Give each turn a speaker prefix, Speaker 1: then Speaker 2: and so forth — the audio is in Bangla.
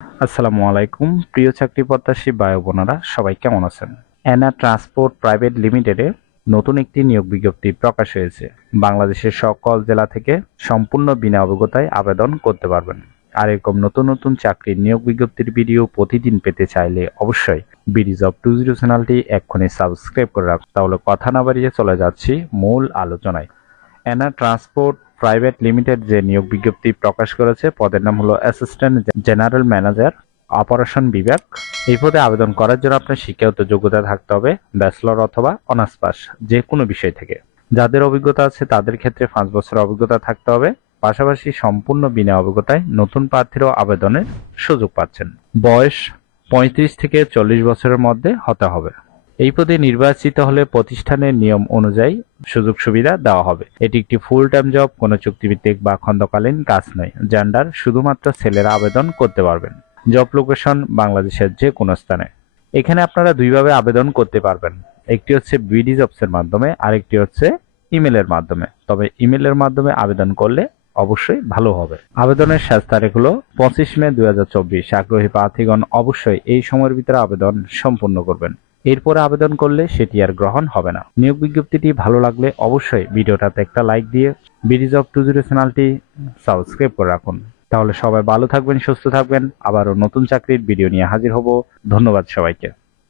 Speaker 1: আসসালামু আলাইকুম। প্রিয় চাকরি প্রত্যাশী বায়ু বোনেরা, সবাই কেমন আছেন? অ্যানা ট্রান্সপোর্ট প্রাইভেট লিমিটেডে নতুন একটি নিয়োগ বিজ্ঞপ্তি প্রকাশ হয়েছে। বাংলাদেশের সকল জেলা থেকে সম্পূর্ণ বিনা অভিজ্ঞতায় আবেদন করতে পারবেন। আর এরকম নতুন নতুন চাকরির নিয়োগ বিজ্ঞপ্তির ভিডিও প্রতিদিন পেতে চাইলে অবশ্যই বিডি জব টু জিরো চ্যানেলটি এক্ষুনি সাবস্ক্রাইব করে রাখুন। তাহলে কথা না বাড়িয়ে চলে যাচ্ছি মূল আলোচনায়। অ্যানা ট্রান্সপোর্ট প্রাইভেট লিমিটেড যে নিয়োগ বিজ্ঞপ্তি প্রকাশ করেছে, পদের নাম হলো অ্যাসিস্ট্যান্ট জেনারেল ম্যানেজার অপারেশন বিভাগ। এই পদে আবেদন করার জন্য আপনার শিক্ষাগত যোগ্যতা থাকতে হবে, ব্যাচেলর অথবা অনার্স পাস, যে কোনো বিষয় থেকে। যাদের অভিজ্ঞতা আছে, তাদের ক্ষেত্রে পাঁচ বছরের অভিজ্ঞতা থাকতে হবে। পাশাপাশি সম্পূর্ণ বিনা অভিজ্ঞতায় নতুন প্রার্থীরাও আবেদনের সুযোগ পাচ্ছেন। বয়স পঁয়ত্রিশ থেকে চল্লিশ বছরের মধ্যে হতে হবে। এই পদে নির্বাচিত হলে প্রতিষ্ঠানের নিয়ম অনুযায়ী সুযোগ সুবিধা দেওয়া হবে। এটি একটি ফুল টাইম জব কোনো চুক্তিভিত্তিক বা খন্দকালীন কাজ নয় জেন্ডার শুধুমাত্র ছেলেরা আবেদন করতে পারবেন। জব লোকেশন বাংলাদেশের যে কোনো স্থানে। এখানে আপনারা দুইভাবে আবেদন করতে পারবেন। একটি হচ্ছে বিডি জবসের মাধ্যমে, আরেকটি হচ্ছে ইমেলের মাধ্যমে। তবে ইমেলের মাধ্যমে আবেদন করলে অবশ্যই ভালো হবে। আবেদনের শেষ তারিখ হলো পঁচিশ মে দু হাজার চব্বিশ। আগ্রহী প্রার্থীগণ অবশ্যই এই সময়ের ভিতরে আবেদন সম্পূর্ণ করবেন। এরপরে আবেদন করলে সেটি আর গ্রহণ হবে না। নিয়োগ বিজ্ঞপ্তিটি ভালো লাগলে অবশ্যই ভিডিওটাতে একটা লাইক দিয়ে বিডিজ অফ টু জিরো চ্যানেলটি সাবস্ক্রাইব করে রাখুন। তাহলে সবাই ভালো থাকবেন, সুস্থ থাকবেন। আবারও নতুন চাকরির ভিডিও নিয়ে হাজির হব। ধন্যবাদ সবাইকে।